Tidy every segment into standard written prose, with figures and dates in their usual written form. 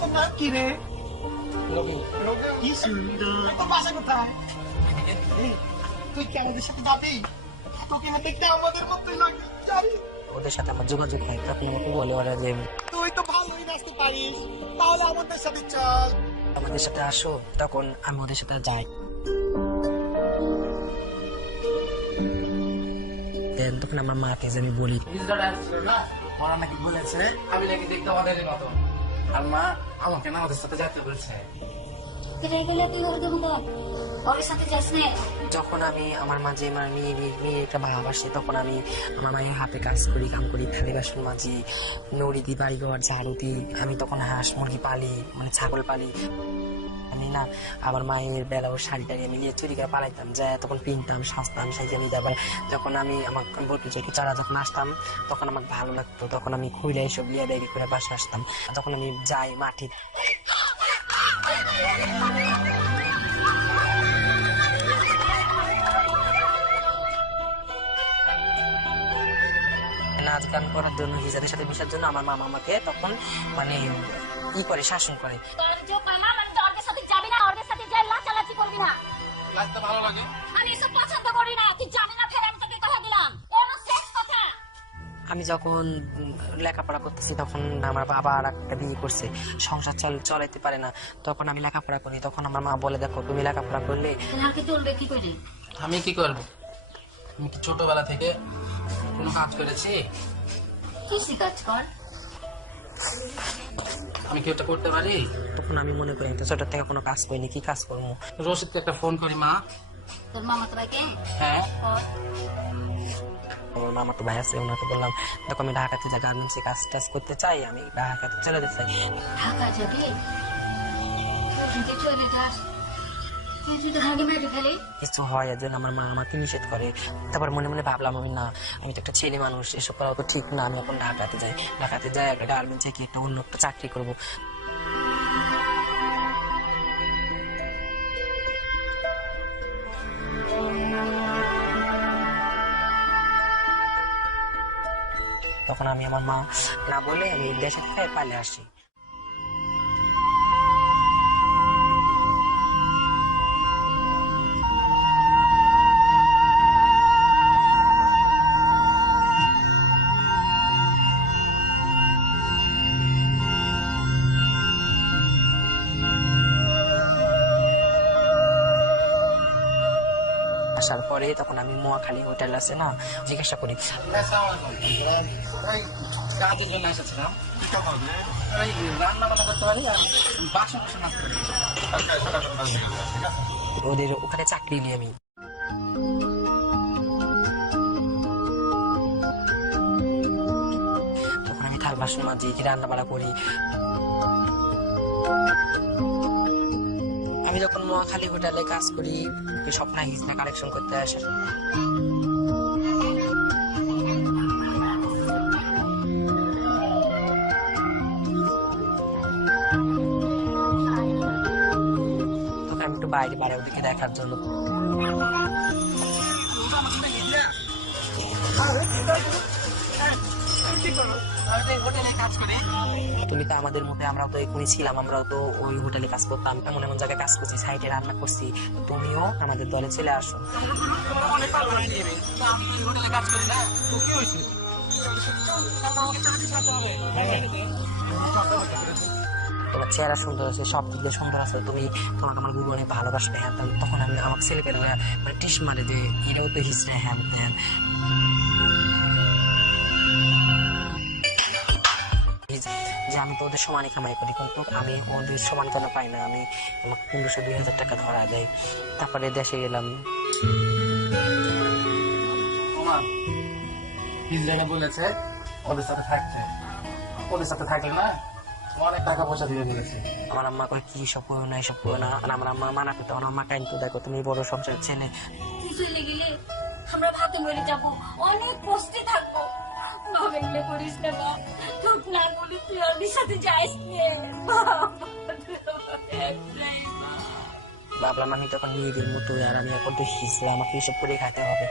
তোর নাম কি রে? রবি। কি সুন্দর। তোর বাসা কোথায়? তুই কি আমাদের সাথে যাবি? তোকে না দেখতে আমাদের মতোই লাগে, যাবি? ওদের সাথে আমার যোগাযোগ হয়, তখন আমাকে বলে ওরা যে তুই তো ভালোই নাচতে পারিস, তাহলে আমাদের সাথে চল। আমাদের সাথে আসো, তখন আমি ওদের সাথে যাই। তখন আমার মাকে যে আমি বলি ওরা নাকি বলেছে আমি নাকি দেখতে ওদের মতো, আর মা আমাকে না ওদের সাথে যেতে বলছে। যখন আমি আমার মাঝে আমার মেয়ে একটা ভাব আসে, তখন আমি আমার মায়ের হাতে কাজ করি, কাম করি, থালি বাসন মাঝি, নড়ি দি, বাড়িঘর ঝাড়ু দিই। আমি তখন হাঁস মুরগি পালি, মানে ছাগল পালি। আমি না আমার মায়ের বেলা ওর শাড়ি টাড়ি আমি নিয়ে চুরি করে পালাইতাম, যায় তখন পিনতাম, সাজতাম, সাইজে নিয়ে যাবার। যখন আমি আমার বলতে চাই চারা যখন আসতাম, তখন আমার ভালো লাগতো, তখন আমি খুলে এইসব লিয়ে ব্যাগে করে বাসা আসতাম। যখন আমি যাই মাঠে নাচ গান করার জন্য, হিজাদের সাথে মিশার জন্য আমার মামা আমাকে তখন মানে ই করে, শাসন করে। নাচতে ভালো লাগে। আমি যখন লেখাপড়া করতেছি, তখন আমার বাবা আর একটা বিয়ে করছে, সংসার চলাইতে পারে না। তখন আমি লেখাপড়া করি, তখন আমার মা বলে, দেখো তুমি লেখাপড়া করলে আমি কি করব? আমি কি ছোটবেলা থেকে কোনো কাজ করেছি? আমি কি ওটা করতে পারি? তখন আমি মনে করি তো ছোট থেকে কোনো কাজ করিনি, কি কাজ করবো। রশিদকে একটা ফোন করি, মা। তোর মামা তো ভাইকে হ্যাঁ, আমার মামা তো ভাই আছে, ওনাকে বললাম দেখো আমি ঢাকাতে যা গার্মেন্টসে কাজ টাজ করতে চাই, আমি ঢাকাতে চলে যেতে চাই। ঢাকা যাবি? চলে যাস, তুই যদি ঢাকা মেরে ফেলি কিছু হয় এর জন্য আমার মা আমাকে নিষেধ করে। তারপর মনে মনে ভাবলাম আমি না, আমি তো একটা ছেলে মানুষ, এসব করা তো ঠিক না। আমি এখন ঢাকাতে যাই একটা গার্মেন্টসে কি একটা অন্য একটা চাকরি করবো। তখন আমি আমার মা না বলে আমি দেশে থেকে পালিয়ে আসি। আসার পরে তখন আমি মহাখালী হোটেল আছে না, জিজ্ঞাসা করি কাজের জন্য এসেছিলাম। রান্না বান্না করতে পারি আর বাসন বাসন আসতে পারি। ওদের ওখানে চাকরি নিয়ে আমি। তখন আমি থাল বাসন মাঝি, রান্না বান্না করি। আমি যখন মহাখালী হোটেলে কাজ করি, স্বপ্ন হিজড়া কালেকশন করতে আসে। তখন আমি একটু বাইরে ওদিকে দেখার জন্য। তুমি তো আমাদের মধ্যে, আমরাও তো এখনই ছিলাম, আমরাও তো ওই হোটেলে কাজ করতাম, এমন এমন জায়গায় কাজ করছি, সাইডে রান্না করছি। তুমিও আমাদের দলে চলে আসো। তোমার চেহারা সুন্দর আছে, সব দিক দিয়ে সুন্দর আছে, তুমি তোমাকে আমার জীবনে ভালোবাসবে। হ্যাঁ, তখন আমি আমাকে ছেলে পেলে মানে টিস মারে যে এটাও তো হিসড়ে, হ্যাঁ হ্যাঁ। যে আমি তো ওদের সমানে কামাই করি, কিন্তু আমি ওদের সমান কেন পাই না। আমি আমাকে 1500-2000 টাকা ধরা দেয়। তারপরে দেশে গেলাম। হিজড়াটা বলেছে ওদের সাথে থাকতে, ওদের সাথে থাকলে না অনেক টাকা পয়সা দিয়ে বলেছে। আমার আম্মা কয় কি সব করো না, এসব করো না। আর আমার আম্মা মানা করতে, আমার আম্মা কাইন তো দেখো তুমি বড় সংসার ছেলে, তুই চলে গেলে আমরা ভাতে মরে যাবো, অনেক কষ্টে থাকবো। ভাবে করিস না বাপ, চোখ না বলি তুই ওদের সাথে যাইস নে। ভাবলাম আমি তখন নিজের মতো, আর আমি এখন তো হিসেবে আমাকে এসব করে খাইতে হবে।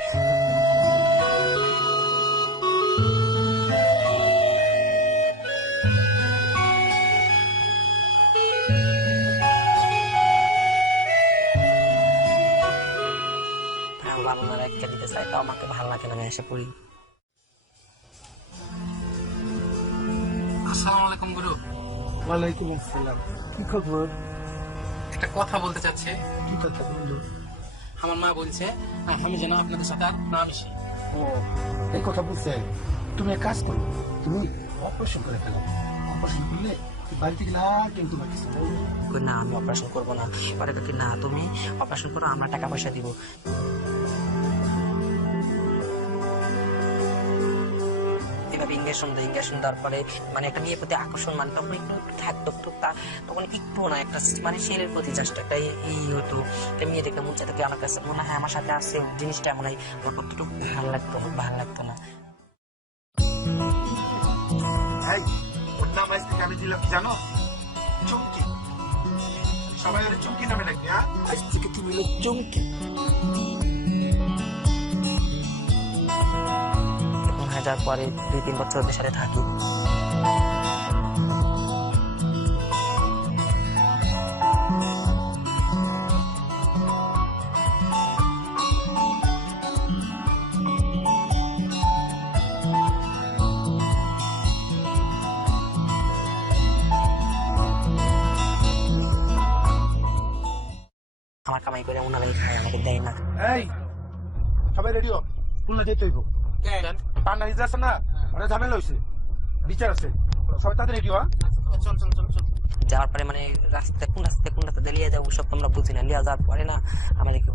বাবা মারা একটা দিতে চাই, তো আমাকে ভালো লাগে না, আমি এসে পড়ি। আসসালামু আলাইকুম গুরু। ওয়ালাইকুম আসসালাম। কি খবর? একটা কথা বলতে চাচ্ছে। কি কথা বললো? আমার মা বলছে আমি যেন আপনাদের সাথে আর না মিশি। ও, এই কথা বলছে। তুমি এক কাজ করো, তুমি অপারেশন করে ফেলো। অপারেশন করলে বাড়িতে গেলে আর কেউ তোমার কিছু বলবে না। না, আমি অপারেশন করবো না। পরে কাকি না, তুমি অপারেশন করো, আমরা টাকা পয়সা দিব। এভাবে ইঞ্জেকশন দেয়, ইঞ্জেকশন দেওয়ার পরে মানে একটা মেয়ের প্রতি আকর্ষণ, মানে তখন একটু একটু থাকতো, তখন একটু না একটা মানে ছেলের প্রতি জাস্ট একটা এই হতো। একটা মেয়ে দেখে মন চাইতো, আমার কাছে মনে হয় আমার সাথে আসছে জিনিসটা এমন হয়, আমার কতটুকু ভালো লাগতো না। এই, ওর নাম আজ থেকে আমি দিলাম কি জানো? চুমকি। সবাই ওরে চুমকি নামে ডাকবে, হ্যাঁ? আজ থেকে তুমি হলো চুমকি। যাওয়ার পরে 2-3 বছর ওদের সাথে থাকি। আমার কামাই করে ওনারাই খায়, আমাকে দেয় না। এই, সবাই রেডি হো, খুলনা যেতে হইব। পান্না হিজড়া আছে না, ওরা ঝামেলা হয়েছে, বিচার আছে, সবাই তাদের রেডি হওয়া। চল চল চল চল। যাওয়ার পরে মানে কোন রাস্তাতে লিয়ে যাবো সব তোমরা বুঝি না। লিয়া যাওয়ার পরে না আমাদেরকে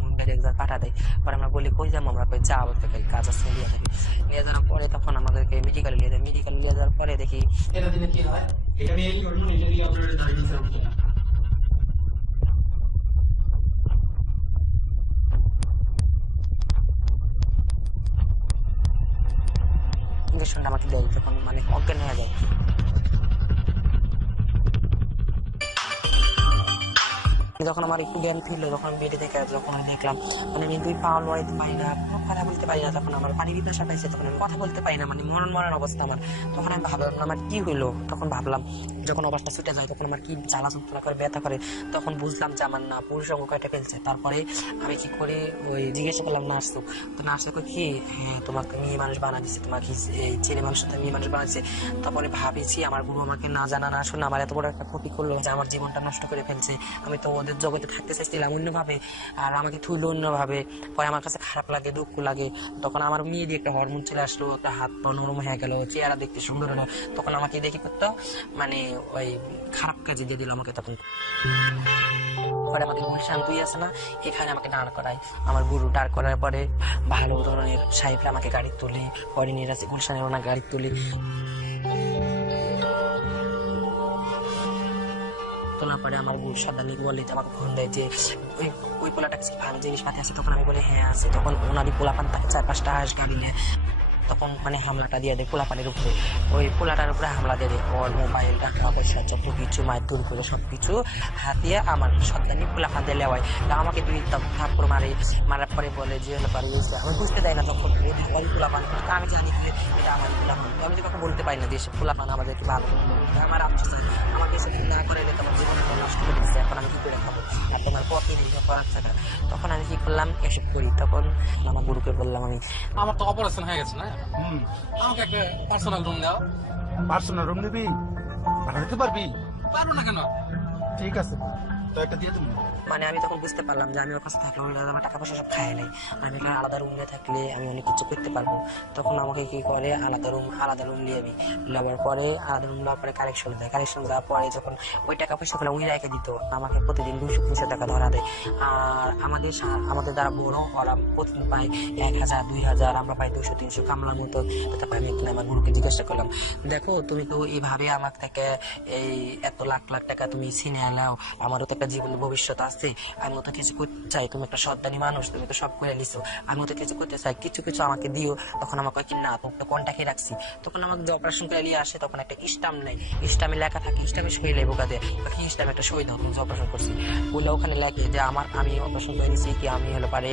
পাঠা দেয়। পরে আমরা বলি কই যাবো, আমরা কই যাবো, কাজ আছে লিয়ে থাকি। লিয়ে যাওয়ার পরে তখন আমাদেরকে মেডিকেলে লিয়ে যায়। মেডিকেলে লিয়ে যাওয়ার পরে দেখি এটা দিলে কি হয়? এটা নিয়ে কি করবেন? এটা দিয়ে আপনার দাঁড়িয়ে দিতে হবে। ইঞ্জেকশনটা আমাকে দেয়, যখন মানে অজ্ঞান হয়ে যায়। যখন আমার একটু জ্ঞান ফিরলো, যখন আমি বেডে থেকে যখন আমি দেখলাম মানে আমি 2 পা লড়াইতে পারি না, কোনো কথা বলতে পারি না, তখন আমার পানি পিপাসা পাইছে, তখন আমি কথা বলতে পারি না, মানে মরণ অবস্থা আমার। তখন আমি ভাবলাম আমার কি হইলো, তখন ভাবলাম যখন অবস্থা ছুটে যায় তখন আমার কি জ্বালা যন্ত্রণা করে, ব্যথা করে, তখন বুঝলাম যে আমার না পুরুষ অঙ্গ কেটে ফেলছে। তারপরে আমি কি করে ওই জিজ্ঞাসা করলাম নার্সকে, তো নার্সে কই কি হ্যাঁ তোমাকে মেয়ে মানুষ বানা দিচ্ছে, তোমাকে এই ছেলে মানুষ সাথে মেয়ে মানুষ বানাচ্ছে। তারপরে ভাবেছি আমার গুরু আমাকে না জানা না শোনা আমার এত বড় একটা ক্ষতি করলো, যে আমার জীবনটা নষ্ট করে ফেলছে। আমি তো ওদের জগতে থাকতে চাইছিলাম অন্যভাবে, আর আমাকে থুইলো অন্যভাবে। পরে আমার কাছে খারাপ লাগে, দুঃখ লাগে। তখন আমার মেয়ে দিয়ে একটা হরমোন চলে আসলো, একটা হাত পা নরম হয়ে গেল, চেহারা দেখতে সুন্দর হলো। তখন আমাকে দেখে করতো মানে ওই খারাপ কাজে দিয়ে দিল আমাকে। তখন পরে আমাকে গুলশান তুই আছে না, এখানে আমাকে দাঁড় করায়। আমার গুরু দাঁড় করার পরে ভালো ধরনের সাহেবরা আমাকে গাড়ি তুলি, পরে নিয়ে আসে গুলশানের ওনার গাড়ি তুলি। তোলার পরে আমার গুরু সাদানি বলে যে আমাকে ফোন দেয় যে ওই পোলাটা কিছু ভালো জিনিসপাতি আছে। তখন আমি বলি হ্যাঁ আছে। তখন ওনারই পোলাপান তাকে 4-5টা হাঁস গাড়ি নেয়, তখন মানে হামলাটা দিয়ে দেয় পোলাপানের উপরে। ওই পোলাটার উপরে হামলা দিয়ে দেয়, ওর মোবাইল টাকা পয়সা যত কিছু মারধর করে সবকিছু হাতিয়ে আমার সন্তানি পোলাপান দিয়ে লেওয়ায়। আমাকে 2 থাপ্পড় মারার পরে বলে যে হলো বাড়ি গেছে। আমি বুঝতে দেয় না তখন ওই পোলাপান, আমি জানি যে এটা আমার পোলাপান। আমি তো কাউকে বলতে পারি না যে পোলাপান আমাদেরকে ভালো আমার আপনি আমাকে এসে না করে তোমার জীবন নষ্ট করে দিচ্ছে, এখন আমি কি করে খাবো, আর তোমার প্রতিদিন করার থাকা। তখন আমি কি করলাম, এসব করি। তখন আমার গুরুকে বললাম আমি আমার তো অপারেশন হয়ে গেছে না, আমাকে একটা পার্সোনাল রুম দাও। পার্সোনাল রুম নিবি, ভাড়া দিতে পারবি? পারবো না কেন? ঠিক আছে, তো একটা দিয়ে তুমি। মানে আমি তখন বুঝতে পারলাম যে আমি ওর কাছে থাকলে আমার টাকা পয়সা সব খায় নাই, আমি এখানে আলাদা রুম নিয়ে থাকলে আমি অনেক কিছু করতে পারবো। তখন আমাকে কি করে আলাদা রুম নিয়ে আমি নেওয়ার পরে আলাদা রুম নেওয়ার পরে কালেকশন দেয়। কালেকশন দেওয়ার পরে যখন ওই টাকা পয়সা করে ওই রেখে দিত, আমাকে প্রতিদিন 200 টাকা ধরা দেয়। আর আমাদের দ্বারা বড় ওরা প্রতিদিন পায় 1000 2000, আমরা পাই 200-300 কামলার মতো। তারপরে আমি কিনা আমার গুরুকে জিজ্ঞাসা করলাম, দেখো তুমি তো এইভাবে আমার থেকে এই এত লাখ লাখ টাকা তুমি ছিনে আনাও, আমারও তো একটা একটা জীবন ভবিষ্যৎ আছে, আমিও তো কিছু করতে চাই, তুমি একটা সন্তানী মানুষ, তুমি তো সব করে নিছো, আমিও তো কিছু করতে চাই, কিছু কিছু আমাকে দিও। তখন আমাকে কি না তোমাকে কন্টাক্টে রাখছি। তখন আমাকে যে অপারেশন করে নিয়ে আসে তখন একটা স্টাম্প নেই, স্টাম্পে লেখা থাকে, স্টাম্পে সই লেবো কাদের স্টাম্পে একটা সই দাও তুমি যে অপারেশন করছি বলে ওখানে লেখে যে আমি অপারেশন করে নিছি কি আমি হলো পারে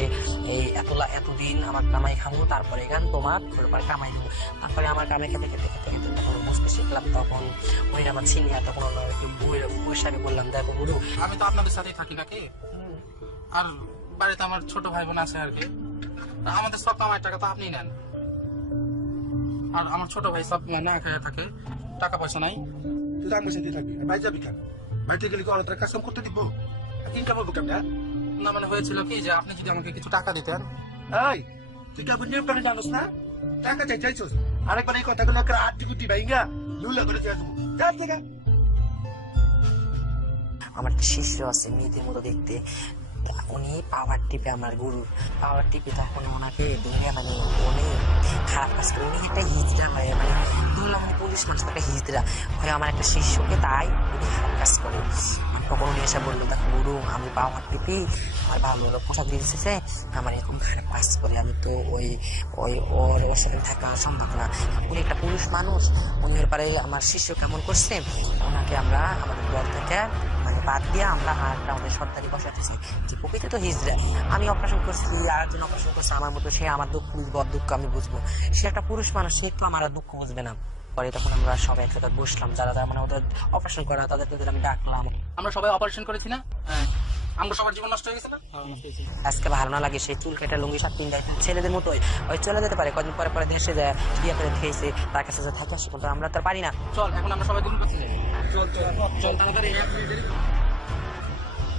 এই এতদিন আমার কামাই খাবো, তারপরে গান তোমার হলো পারে কামাই নেবো। তারপরে আমার কামাই খেতে খেতে খেতে খেতে তখন বুঝতে শিখলাম। তখন উনি আমার সিনিয়র, তখন বসে আমি বললাম দেখো গুরু, আমি তো আপনাদের সাথেই থাকি নাকি, আর বাড়িতে আমার ছোট ভাই বোন আছে আর কি, আমাদের সব কামাই টাকা তো আপনি নেন, আর আমার ছোট ভাই সব না খেয়ে থাকে, টাকা পয়সা নাই। তুই তো আমার সাথে থাকবি, ভাই যাবি কেন? বাড়িতে গেলে কি অনেক কাজ কাম করতে দিব? ইনকাম হবো কেমন? না মানে হয়েছিল কি যে আপনি যদি আমাকে কিছু টাকা দিতেন। এই তুই কেমন নিয়ম কানে জানোস না? টাকা চাইছোস, আরেকবার এই কথাগুলো একটা আটটি গুটি ভাইঙ্গা লুলা করে দিয়ে দেবো। যা থেকে আমার একটা শিষ্য আছে মেয়েদের মতো দেখতে, উনি পাওয়ার টিপে আমার গুরু, পাওয়ার টিপে তখন ওনাকে দুনিয়া মানে অনেক খারাপ কাজ করে। উনি একটা হিজড়া হয়, মানে ধরলাম উনি পুলিশ মানুষ, একটা হিজড়া হয় আমার একটা শিষ্যকে, তাই উনি খারাপ কাজ করে। তখন উনি এসে বললো দেখো গুরু আমি পাওয়ার টিপি, আমার ভালো ভালো পোশাক দিয়ে দিচ্ছে, আমার এরকম খারাপ কাজ করে, আমি তো ওই ওই ওর ওর সাথে থাকা সম্ভব না। উনি একটা পুরুষ মানুষ, উনি ব্যাপারে আমার শিষ্য কেমন করছে, ওনাকে আমরা আমাদের দল থেকে মানে বাদ দিয়ে আমরা আরেকটা আমাদের সরকারি বসাতেছি যে প্রকৃতি তো হিজড়া, আমি অপারেশন করছি আর একজন অপারেশন করছে আমার মতো, সে আমার দুঃখ বুঝবো, দুঃখ আমি বুঝবো, সে একটা পুরুষ মানুষ, সে তো আমার দুঃখ বুঝবে না। পরে তখন আমরা সবাই একসাথে বসলাম, যারা যারা মানে ওদের অপারেশন করা তাদের আমি ডাকলাম। আমরা সবাই অপারেশন করেছি না, আমরা সবার জীবন নষ্ট হয়ে গেছে না। আজকে ভালো না লাগে সেই চুল কেটে লুঙ্গি শার্ট কিনে ছেলেদের মতোই ওই চলে যেতে পারে, কদিন পরে পরে দেশে যায় বিয়ে করে খেয়েছে, তার কাছে থাকে আসে, কিন্তু আমরা তো আর পারি না। চল এখন আমরা সবাই দিন করতে যাই, চল তাড়াতাড়ি।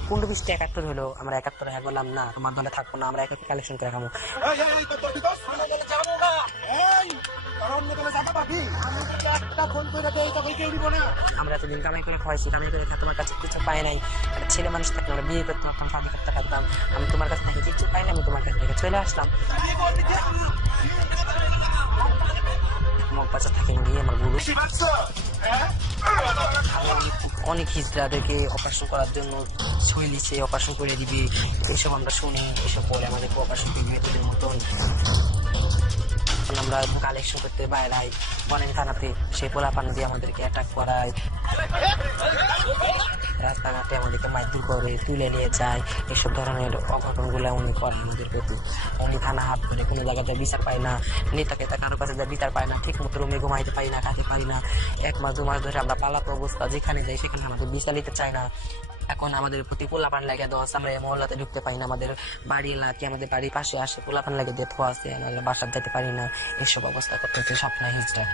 কুন্ডু বৃষ্টি 71 হলো, আমরা 71 বললাম না আমার দলে থাকবো না, আমরা 71 কালেকশন করে খাবো। আমরা এতদিন কামাই করে খাওয়াইছি, কামাই করে তোমার কাছে কিছু পাই নাই, একটা ছেলে মানুষ থাকলে আমরা বিয়ে করতে পারতাম, শাদি করতে পারতাম, আমি তোমার কাছ থেকে কিছু পাই না, আমি তোমার কাছ থেকে চলে আসলাম। মগবাজার থেকে নিয়ে আমার গুরু অনেক হিজড়াদেরকে অপারেশন করার জন্য ছুঁয়ে নিচ্ছে, অপারেশন করে দিবি, এইসব আমরা শুনি, এসব বলে আমাদেরকে অপারেশন করবি তোদের মতন। আমরা কালেকশন করতে বাইরাই বনেন থানাতে, সেই পোলাপান দিয়ে আমাদেরকে অ্যাটাক করায়, রাস্তাঘাটে আমাদেরকে মারধর করে, তুলে নিয়ে যায়, এসব ধরনের অঘটনগুলো উনি করে আমাদের প্রতি। উনি থানা হাত করে কোনো জায়গাতে বিচার পায় না, নেতাকে তা কারো কাছে বিচার পায় না, ঠিক মতো রুমে ঘুমাইতে পারি না, খাইতে পারি না, 1 মাস 2 মাস ধরে আমরা পালাত অবস্থা, যেখানে যাই সেখানে আমাদের বিচার নিতে চায় না। এখন আমাদের প্রতি পোলাপান লাগে দোষ, আমরা এই মহল্লাতে ঢুকতে পারি না, আমাদের বাড়ি এলাকি আমাদের বাড়ির পাশে আসে পোলাপান লাগে দিয়ে থোয়া আছে, আমরা বাসার যেতে পারি না, এসব অবস্থা করতে হচ্ছে স্বপ্ন হিজড়া।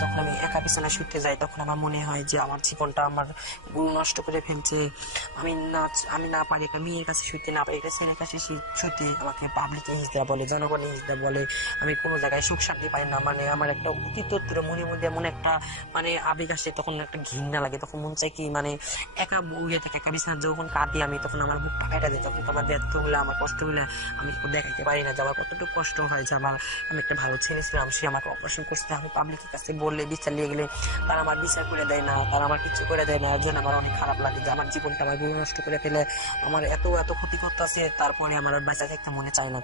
যখন আমি একা বিছানায় শুতে যাই তখন আমার মনে হয় যে আমার জীবনটা আমার গুরু নষ্ট করে ফেলছে, আমি না পারি একটা মেয়ের কাছে শুতে, না পারি একটা ছেলের কাছে শুতে, আমাকে পাবলিক হিজড়া বলে, জনগণের হিজড়া বলে, আমি কোনো জায়গায় সুখ শান্তি পাই না, মানে আমার একটা অতিতত্র মনের মধ্যে এমন একটা মানে আবেগ আসে, তখন একটা ঘৃণা লাগে, তখন মন চাই কি মানে একা বউয়ে থাকে, একা বিছানা যখন কাঁদি আমি তখন আমার বুকটা ফেটে যায়, তখন আমার ব্যর্থগুলো আমার কষ্টগুলো আমি দেখাইতে পারি না যে আমার কতটুকু কষ্ট হয়, যে আমি একটা ভালো ছেলে ছিলাম, সে আমাকে অপারেশন করতে, আমি পাবলিকের কাছে বললে বিচার নিয়ে গেলে তারা আমার বিচার করে দেয় না, তারা আমার কিছু করে দেয় না, এর জন্য আমার অনেক খারাপ লাগে যে আমার জীবনটা আমার গুরু নষ্ট করে ফেলে, আমার এত এত ক্ষতি করতেছে, তারপরে আমার বেঁচে থাকতে মনে চায় না।